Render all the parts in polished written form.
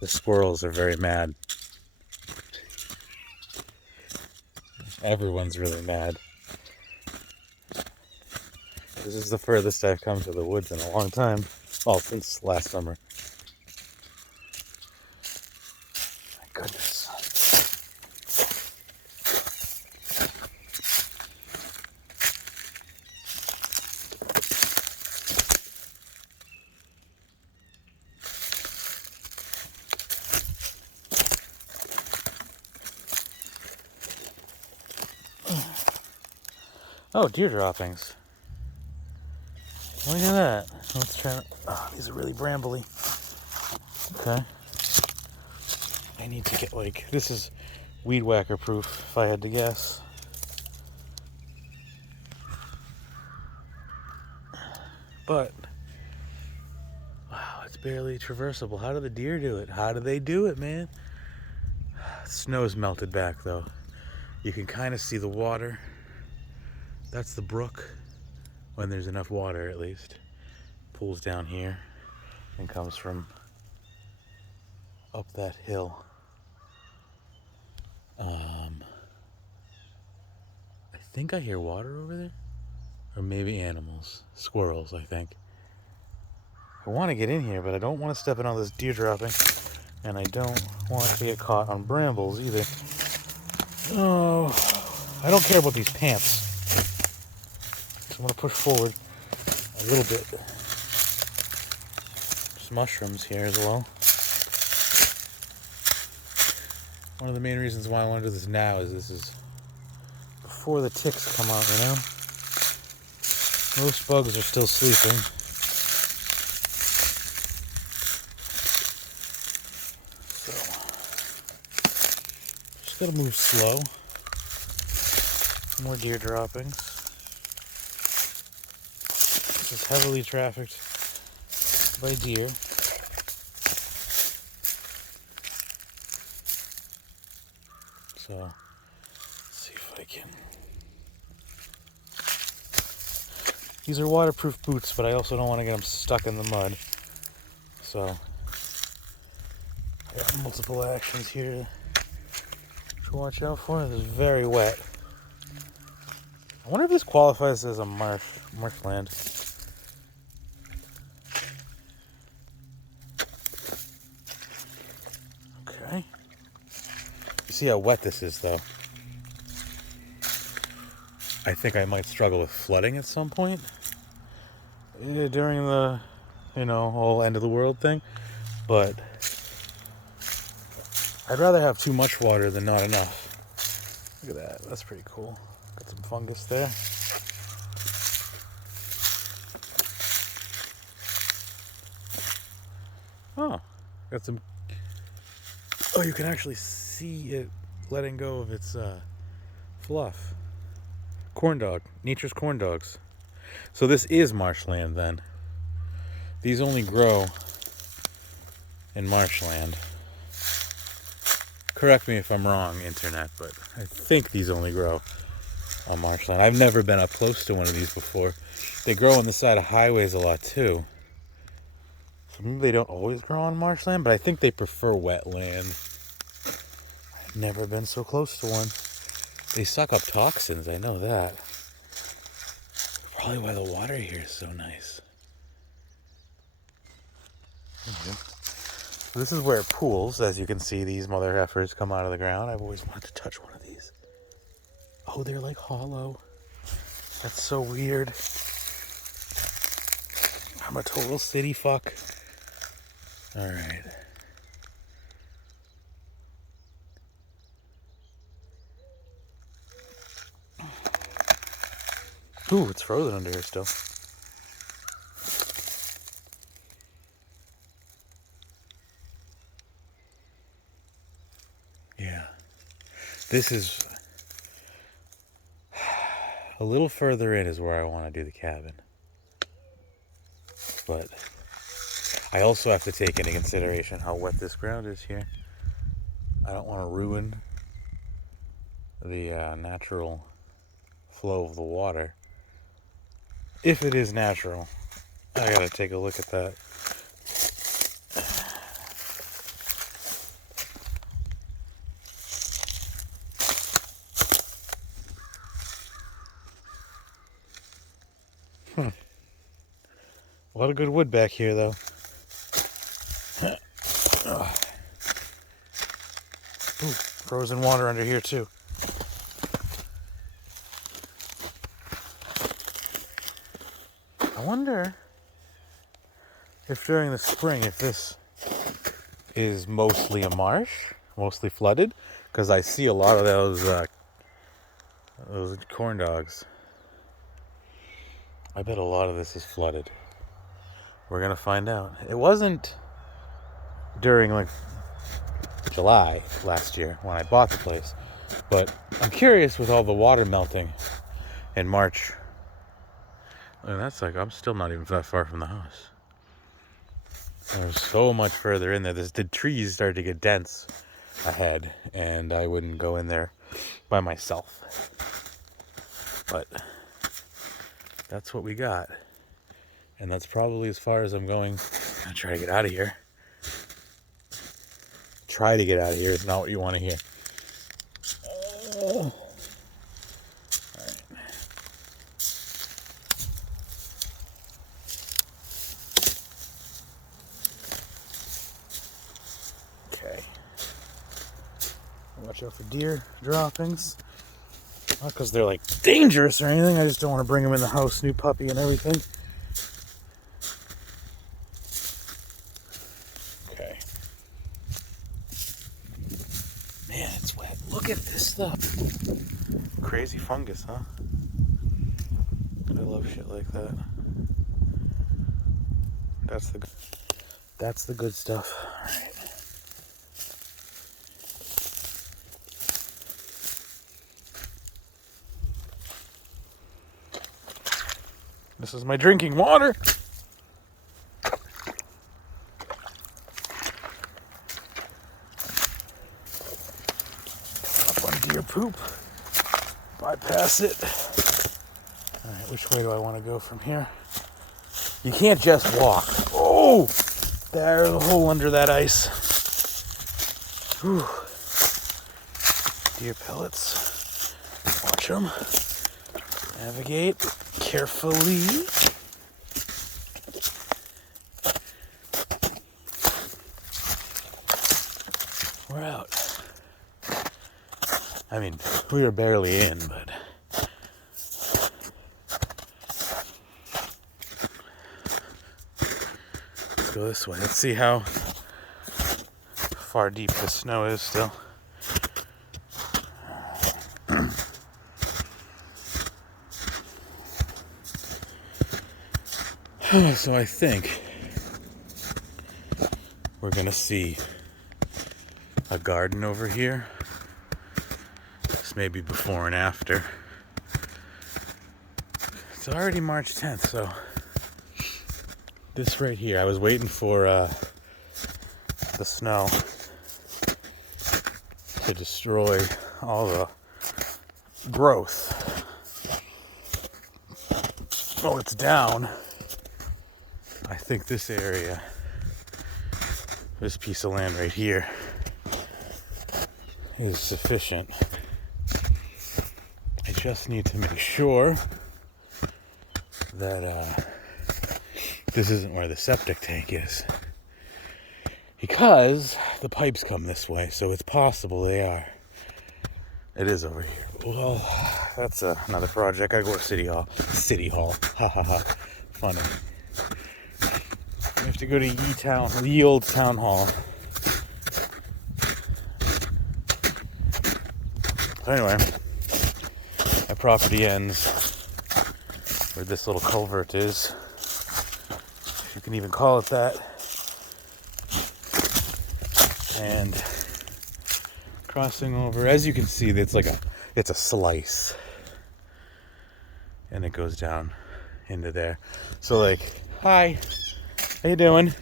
The squirrels are very mad. Everyone's really mad. This is the furthest I've come to the woods in a long time. Well, since last summer. My goodness. Oh, deer droppings. Look at that. Let's try. Oh, these are really brambly. Okay. I need to get like, this is weed whacker proof if I had to guess. But, wow, it's barely traversable. How do the deer do it? How do they do it, man? Snow's melted back though. You can kind of see the water. That's the brook, when there's enough water at least. Pools down here and comes from up that hill. I think I hear water over there. Or maybe animals. Squirrels, I think. I want to get in here, but I don't want to step in all this deer dropping. And I don't want to get caught on brambles either. Oh, I don't care about these pants. So I'm going to push forward a little bit. There's mushrooms here as well. One of the main reasons why I want to do this now is this is before the ticks come out, you know? Most bugs are still sleeping. So, just gotta move slow. More deer droppings. This is heavily trafficked by deer. So, let's see if I can. These are waterproof boots, but I also don't want to get them stuck in the mud. So, I got multiple actions here to watch out for. This is very wet. I wonder if this qualifies as a marshland. Okay. You see how wet this is, though. I think I might struggle with flooding at some point during the, whole end of the world thing. But I'd rather have too much water than not enough. Look at that. That's pretty cool. Got some fungus there. Oh, got some. Oh, you can actually see it letting go of its fluff. Corn dog. Nature's corn dogs. So this is marshland then. These only grow in marshland. Correct me if I'm wrong, internet, but I think these only grow on marshland. I've never been up close to one of these before. They grow on the side of highways a lot too. So maybe they don't always grow on marshland, but I think they prefer wetland. I've never been so close to one. They suck up toxins, I know that. Probably why the water here is so nice. So this is where it pools. As you can see, these mother heifers come out of the ground. I've always wanted to touch one of these. Oh, they're like hollow. That's so weird. I'm a total city fuck. Alright. Ooh, it's frozen under here still. Yeah. This is a little further in is where I want to do the cabin. But I also have to take into consideration how wet this ground is here. I don't want to ruin the natural flow of the water. If it is natural, I gotta take a look at that. lot of good wood back here, though. Ooh, frozen water under here, too. I wonder if during the spring, if this is mostly a marsh, mostly flooded, because I see a lot of those corn dogs. I bet a lot of this is flooded. We're gonna find out. It wasn't during like July last year when I bought the place, but I'm curious with all the water melting in March. And that's like, I'm still not even that far from the house. There's so much further in there. The trees started to get dense ahead, and I wouldn't go in there by myself. But that's what we got. And that's probably as far as I'm going. I'm gonna try to get out of here. Try to get out of here is not what you want to hear. All right. Okay. Watch out for deer droppings. Not because they're like dangerous or anything. I just don't want to bring them in the house, new puppy and everything. Okay. Man, it's wet. Look at this stuff. Crazy fungus, huh? I love shit like that. That's the good stuff. All right. This is my drinking water. Up on deer poop. Bypass it. All right, which way do I want to go from here? You can't just walk. Oh, there's a hole under that ice. Whew. Deer pellets. Watch them. Navigate carefully. We're out. I mean, we were barely in, but let's go this way. Let's see how far deep the snow is still. So I think we're gonna see a garden over here. This may be before and after. It's already March 10th, so this right here, I was waiting for the snow to destroy all the growth. Oh, it's down. I think this area, this piece of land right here, is sufficient. I just need to make sure that this isn't where the septic tank is, because the pipes come this way, so it's possible they are. It is over here. Well, that's another project. I go to City Hall. City Hall. Ha ha ha. Funny. We have to go to Ye Old Town Hall. So anyway, my property ends where this little culvert is, if you can even call it that. And crossing over, as you can see, it's a slice, and it goes down into there. So like, hi. How you doing?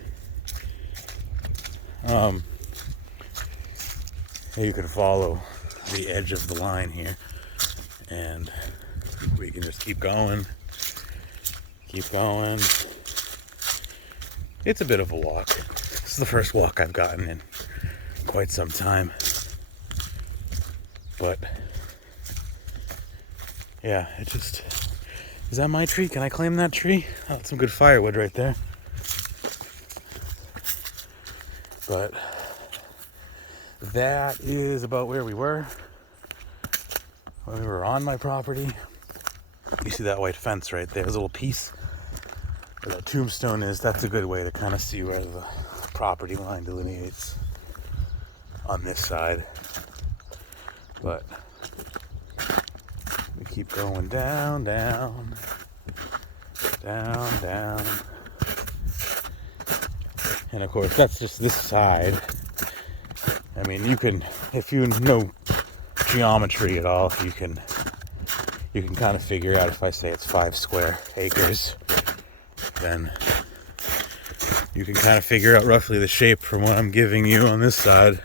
You can follow the edge of the line here, and we can just keep going. It's a bit of a walk. This is the first walk I've gotten in quite some time. But yeah, it just... Is that my tree? Can I claim that tree? Oh, that's some good firewood right there. But that is about where we were when we were on my property. You see that white fence right there? There's a little piece where that tombstone is. That's a good way to kind of see where the property line delineates on this side. But we keep going down, down, down, down. And of course, that's just this side. I mean, you can, if you know geometry at all, you can kind of figure out, if I say it's 5 square acres, then you can kind of figure out roughly the shape from what I'm giving you on this side.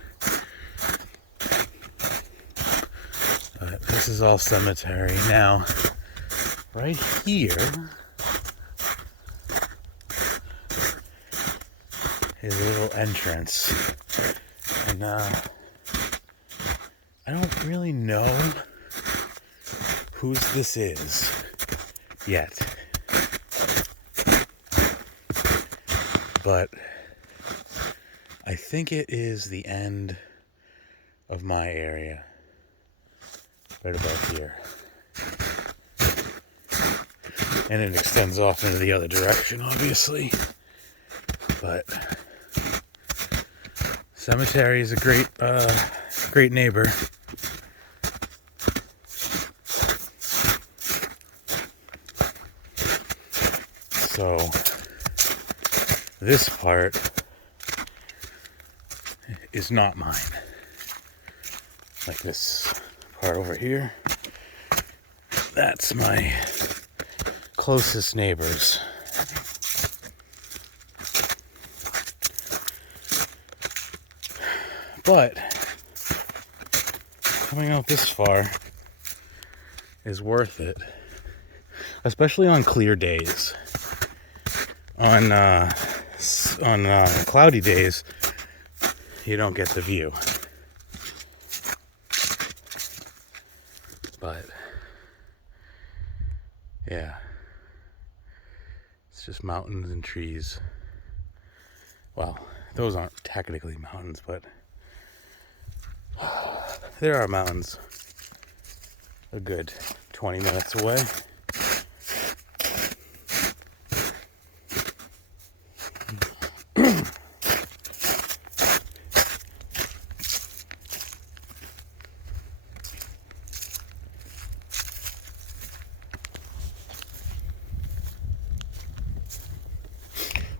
But this is all cemetery. Now, right here is a little entrance. And I don't really know whose this is yet. But I think it is the end of my area. Right about here. And it extends off into the other direction, obviously. But cemetery is a great neighbor. So this part is not mine. Like this part over here, that's my closest neighbors. But coming out this far is worth it, especially on clear days. On cloudy days, you don't get the view. But yeah, it's just mountains and trees. Well, those aren't technically mountains, but there are mountains a good 20 minutes away.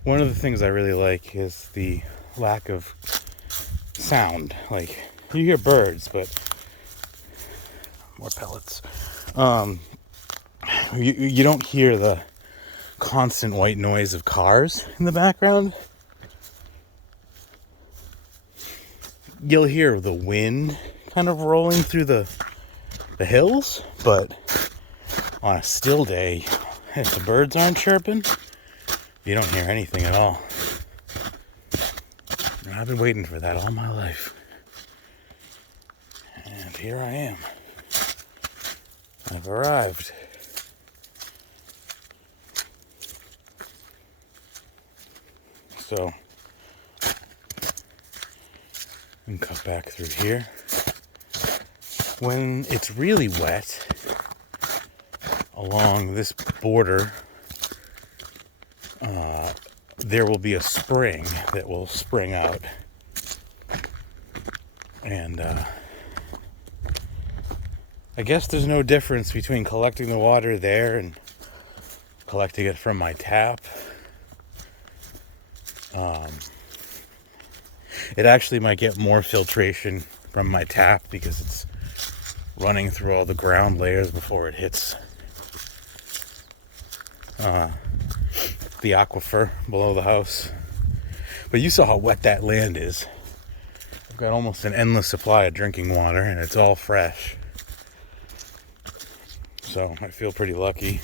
One of the things I really like is the lack of sound. Like, you hear birds, but more pellets. You don't hear the constant white noise of cars in the background. You'll hear the wind kind of rolling through the hills, but on a still day, if the birds aren't chirping, you don't hear anything at all. And I've been waiting for that all my life. And here I am. I've arrived. So, and cut back through here. When it's really wet along this border, there will be a spring that will spring out. And I guess there's no difference between collecting the water there and collecting it from my tap. It actually might get more filtration from my tap because it's running through all the ground layers before it hits the aquifer below the house. But you saw how wet that land is. I've got almost an endless supply of drinking water, and it's all fresh. So I feel pretty lucky.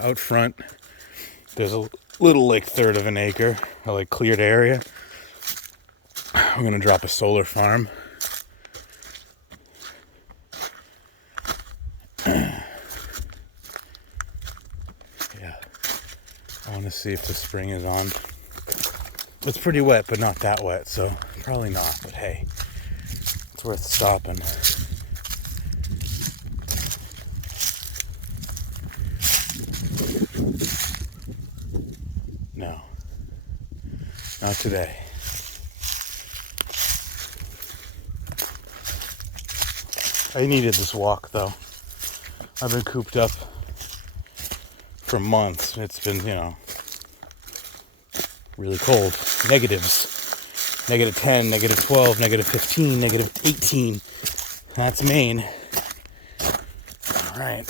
Out front, there's a little like third of an acre, a like cleared area. I'm gonna drop a solar farm. Yeah, I want to see if the spring is on. It's pretty wet, but not that wet, so probably not. But hey, it's worth stopping. No, not today. I needed this walk, though. I've been cooped up for months. It's been, really cold. Negatives. -10, -12, -15, -18. That's Maine. All right.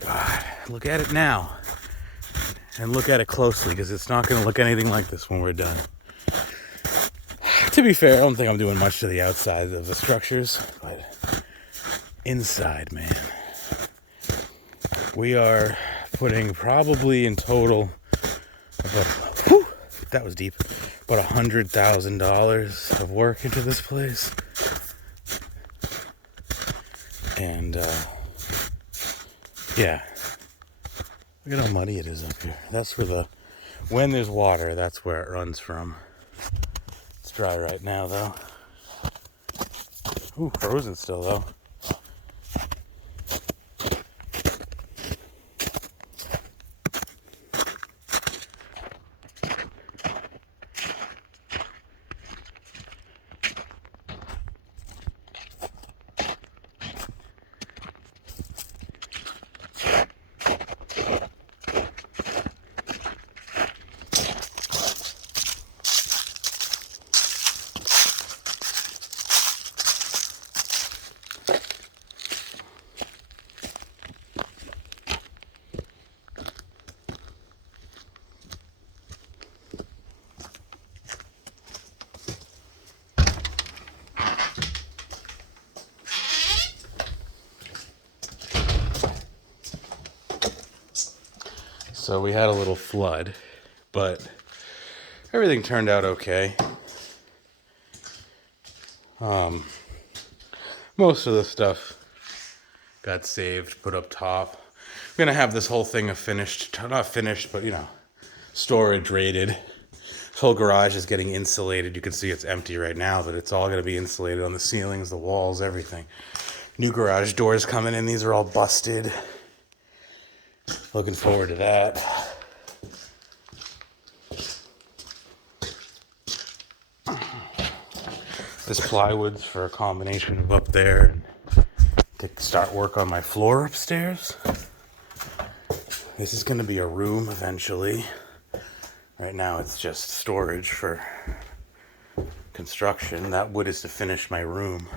God, look at it now. And look at it closely, because it's not going to look anything like this when we're done. To be fair, I don't think I'm doing much to the outside of the structures, but inside, man. We are putting probably in total about, that was deep, about $100,000 of work into this place. And, yeah. Look at how muddy it is up here. That's where when there's water, that's where it runs from. It's dry right now, though. Ooh, frozen still, though. So we had a little flood, but everything turned out okay. Most of the stuff got saved, put up top. We're gonna have this whole thing not finished, but storage rated. This whole garage is getting insulated. You can see it's empty right now, but it's all gonna be insulated on the ceilings, the walls, everything. New garage doors coming in. These are all busted. Looking forward to that. This plywood's for a combination of up there to start work on my floor upstairs. This is going to be a room eventually. Right now it's just storage for construction. That wood is to finish my room.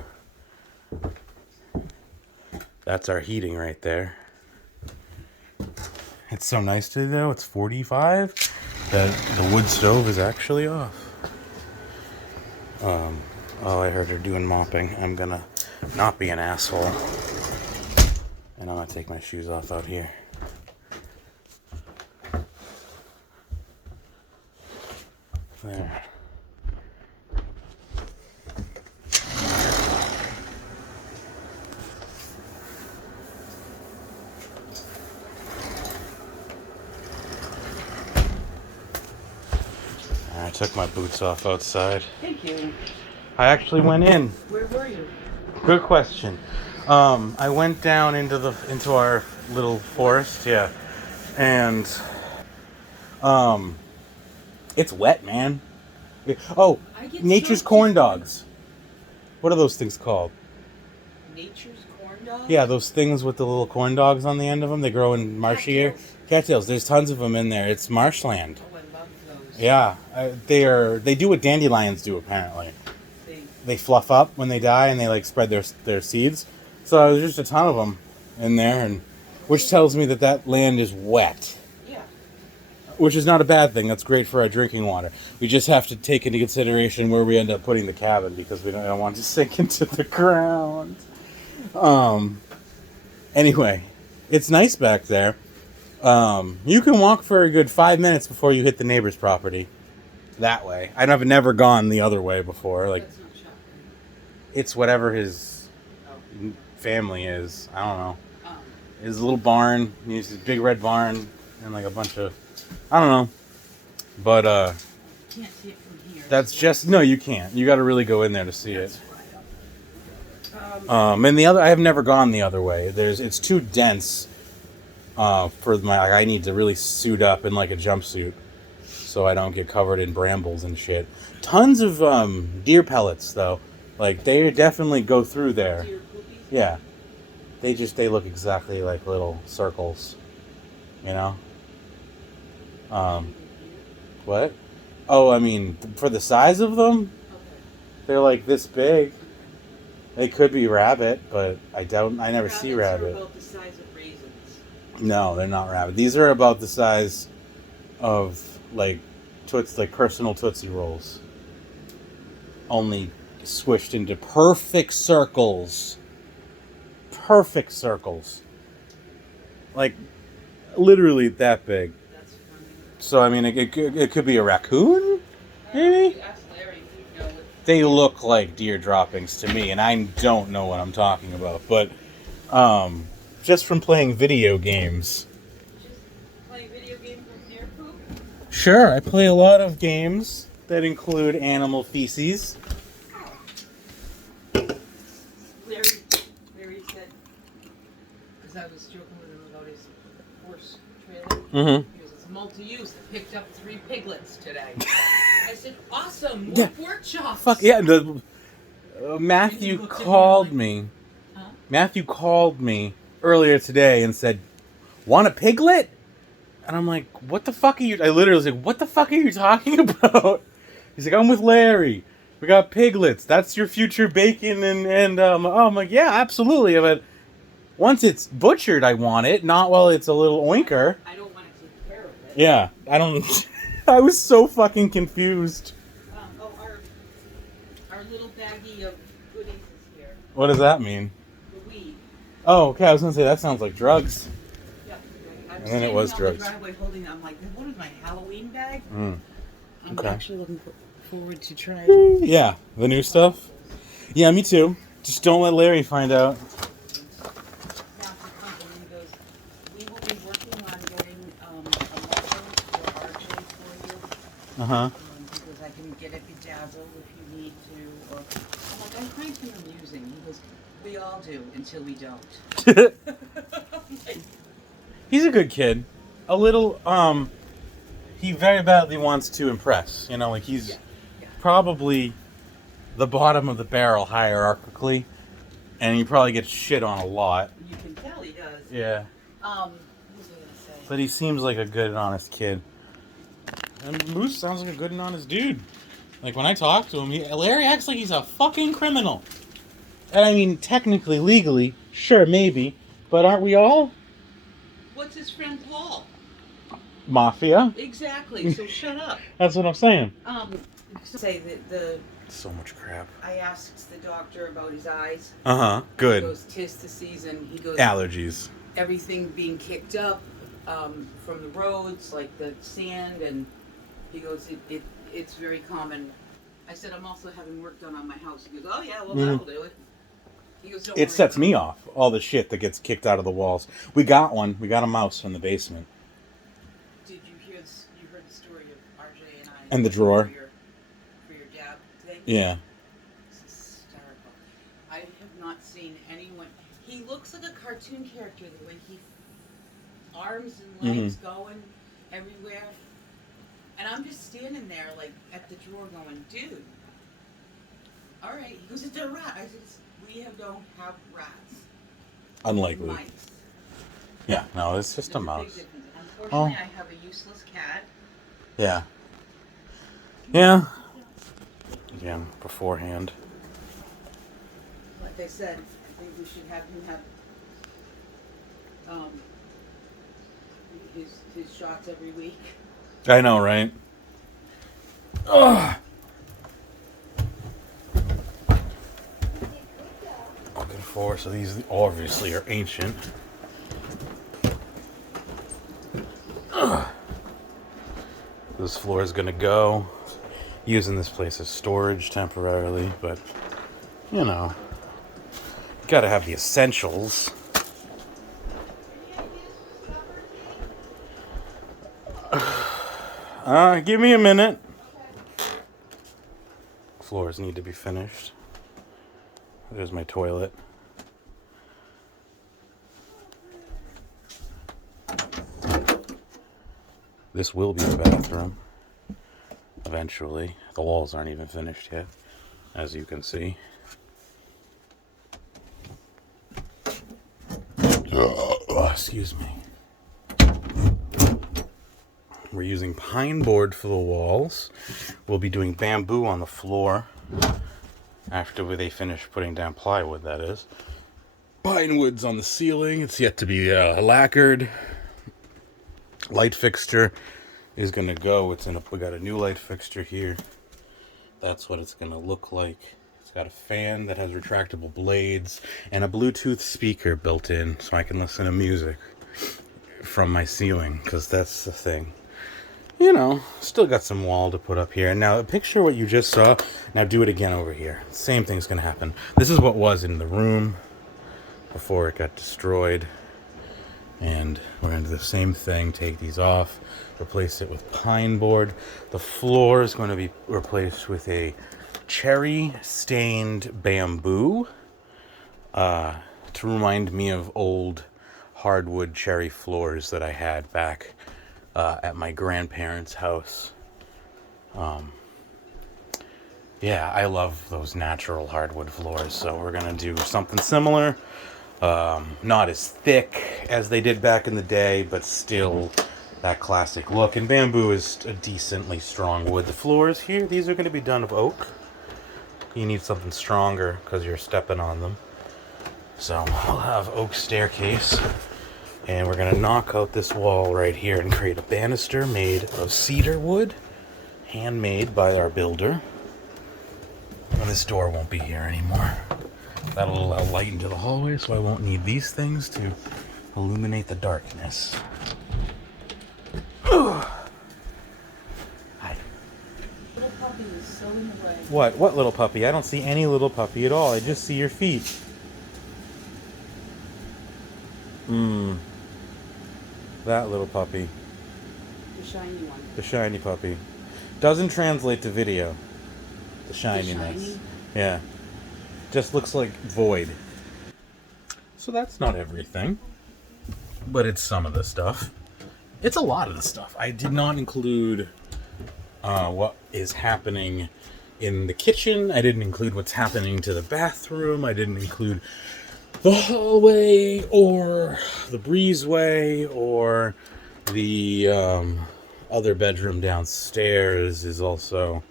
That's our heating right there. It's so nice today, though. It's 45 that the wood stove is actually off. Oh, I heard her doing mopping. I'm gonna not be an asshole. And I'm gonna take my shoes off out here. There. I took my boots off outside. Thank you. I actually went in. Where were you? Good question. I went down into our little forest, yeah, and it's wet, man. Oh, nature's corn dogs. What are those things called? Nature's corn dogs? Yeah, those things with the little corn dogs on the end of them. They grow in marshy air. Cattails. There's tons of them in there. It's marshland. Oh, I love those. Yeah, they do what dandelions do apparently. They fluff up when they die and they like spread their seeds. So there's just a ton of them in there, and which tells me that land is wet. Yeah. Which is not a bad thing. That's great for our drinking water. We just have to take into consideration where we end up putting the cabin because we don't want it to sink into the ground. Anyway, it's nice back there. You can walk for a good 5 minutes before you hit the neighbor's property. That way. I've never gone the other way before. Like, it's whatever his family is. I don't know. His little barn. He has his big red barn and like a bunch of, I don't know. But Can't see it from here. that's just no, you can't. You got to really go in there to see it. Right. And the other, I have never gone the other way. It's too dense for my. Like, I need to really suit up in like a jumpsuit, so I don't get covered in brambles and shit. Tons of deer pellets though. Like they definitely go through there. Deer poopies? Yeah, they look exactly like little circles. You know. What? Oh, I mean, for the size of them, Okay. they're like this big. They could be rabbit, but I never see Rabbits rabbit. are about the size of raisins. No, they're not rabbit. These are about the size of like personal Tootsie Rolls. Only squished into perfect circles. Perfect circles. Like literally that big. That's funny. So I mean, it could be a raccoon, maybe. Ask Larry, he'd know what. They look like deer droppings to me, and I don't know what I'm talking about. But just from playing video games. Just play video games with deer poop? Sure, I play a lot of games that include animal feces. Larry said, because I was joking with him about his horse trailer. Mm-hmm. He goes, it's multi-use. I picked up 3 piglets today. I said, awesome, more Yeah. pork chops. Fuck yeah! Matthew looked at me called like- me. Huh? Matthew called me earlier today and said, "Want a piglet?" And I'm like, "What the fuck are you?" I literally was like, "What the fuck are you talking about?" He's like, "I'm with Larry. We got piglets. That's your future bacon." And I'm like, "Yeah, absolutely." But once it's butchered, I want it, not while it's a little oinker. I don't want to take care of it. Yeah, I don't. I was so fucking confused. Our little baggie of goodies is here. What does that mean? The weed. Oh, okay. I was gonna say that sounds like drugs. Yeah. I'm And then it was standing on drugs. the driveway holding. I'm like, what is my Halloween bag? Mm. I'm Okay. actually looking forward to trying. Yeah, the new stuff. Yeah, me too. Just don't let Larry find out. He goes, we will be working on getting a motto for RJ for you. Uh-huh. Because I can get it bedazzled if you need to. Or I'm like, I find him amusing. He goes, we all do until we don't. He's a good kid. A little, he very badly wants to impress. You know, like he's Yeah. probably the bottom of the barrel hierarchically, and he probably gets shit on a lot. You can tell he does. Yeah. What was I gonna say? But he seems like a good and honest kid. And Moose sounds like a good and honest dude. Like when I talk to him, Larry acts like he's a fucking criminal. And I mean, technically, legally, sure, maybe, but aren't we all? What's his friend Paul? Mafia. Exactly. So shut up. That's what I'm saying. Say that So much crap. I asked the doctor about his eyes. Uh-huh. He Good. goes, 'tis the season. He goes, Allergies. everything being kicked up from the roads, like the sand, and he goes, it's very common. I said, I'm also having work done on my house. He goes, oh yeah, well that'll do it. He goes, don't It worry sets about me off, all the shit that gets kicked out of the walls. We got one. We got a mouse from the basement. Did you hear? You heard the story of RJ and I? And the drawer. For your dad thing. Yeah. It's hysterical. I have not seen anyone. He looks like a cartoon character. The way he arms and legs going everywhere, and I'm just standing there like at the drawer going, dude. All right. He goes, it's a rat. I said, we don't have rats. Unlikely. Mice. Yeah, no, it's just a There's big mouse. difference. Unfortunately, Oh. I have a useless cat. Yeah. Yeah. Again, beforehand. Like I said, I think we should have him have his shots every week. I know, right? Ugh. Looking for, so these obviously are ancient. Ugh. This floor is gonna go. Using this place as storage temporarily, but you know, gotta have the essentials. Give me a minute. Floors need to be finished. There's my toilet. This will be the bathroom. Eventually. The walls aren't even finished yet, as you can see. Excuse me. We're using pine board for the walls. We'll be doing bamboo on the floor after they finish putting down plywood, that is. Pine wood's on the ceiling. It's yet to be lacquered. Light fixture is going to go. We got a new light fixture here. That's what it's going to look like. It's got a fan that has retractable blades and a Bluetooth speaker built in so I can listen to music from my ceiling, because that's the thing. You know, still got some wall to put up here. Now, picture what you just saw. Now do it again over here. Same thing's going to happen. This is what was in the room before it got destroyed. And we're going to do the same thing. Take these off. Replace it with pine board. The floor is going to be replaced with a cherry stained bamboo. To remind me of old hardwood cherry floors that I had back at my grandparents' house. Yeah, I love those natural hardwood floors, so we're gonna do something similar. Not as thick as they did back in the day, but still that classic look. And bamboo is a decently strong wood. The floors here, these are gonna be done of oak. You need something stronger because you're stepping on them. So I'll have oak staircase. And we're going to knock out this wall right here and create a banister made of cedar wood, handmade by our builder. And this door won't be here anymore. That'll allow light into the hallway, so I won't need these things to illuminate the darkness. Hi. Little puppy is so in the way. What? What little puppy? I don't see any little puppy at all. I just see your feet. That little puppy. The shiny one. The shiny puppy. Doesn't translate to video. The shininess. Shiny? Yeah. Just looks like void. So that's not everything. But it's some of the stuff. It's a lot of the stuff. I did not include what is happening in the kitchen. I didn't include what's happening to the bathroom. I didn't include the hallway or the breezeway or the other bedroom downstairs is also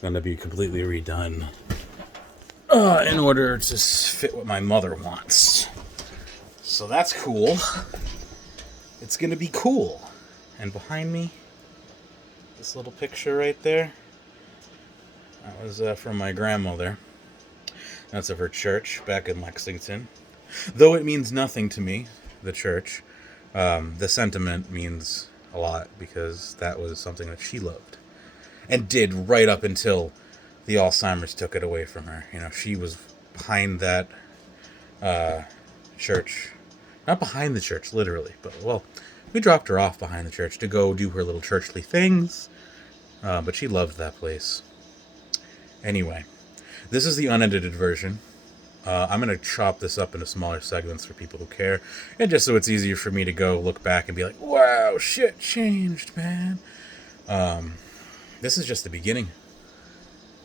going to be completely redone in order to fit what my mother wants. So that's cool. It's going to be cool. And behind me, this little picture right there, that was from my grandmother. That's of her church back in Lexington. Though it means nothing to me, the church, the sentiment means a lot because that was something that she loved and did right up until the Alzheimer's took it away from her. You know, she was behind that church. Not behind the church, literally, but, well, we dropped her off behind the church to go do her little churchly things, but she loved that place. Anyway. This is the unedited version. I'm going to chop this up into smaller segments for people who care. And just so it's easier for me to go look back and be like, wow, shit changed, man. This is just the beginning.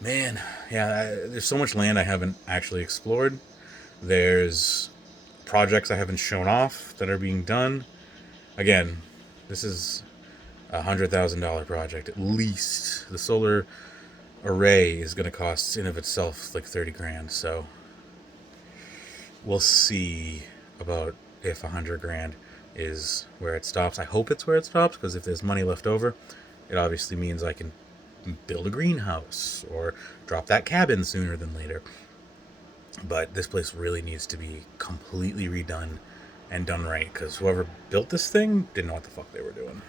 Man, yeah, there's so much land I haven't actually explored. There's projects I haven't shown off that are being done. Again, this is a $100,000 project, at least. The solar array is going to cost in of itself like 30 grand, so we'll see about if 100 grand is where it stops. I hope it's where it stops, because if there's money left over, it obviously means I can build a greenhouse or drop that cabin sooner than later. But this place really needs to be completely redone and done right, because whoever built this thing didn't know what the fuck they were doing.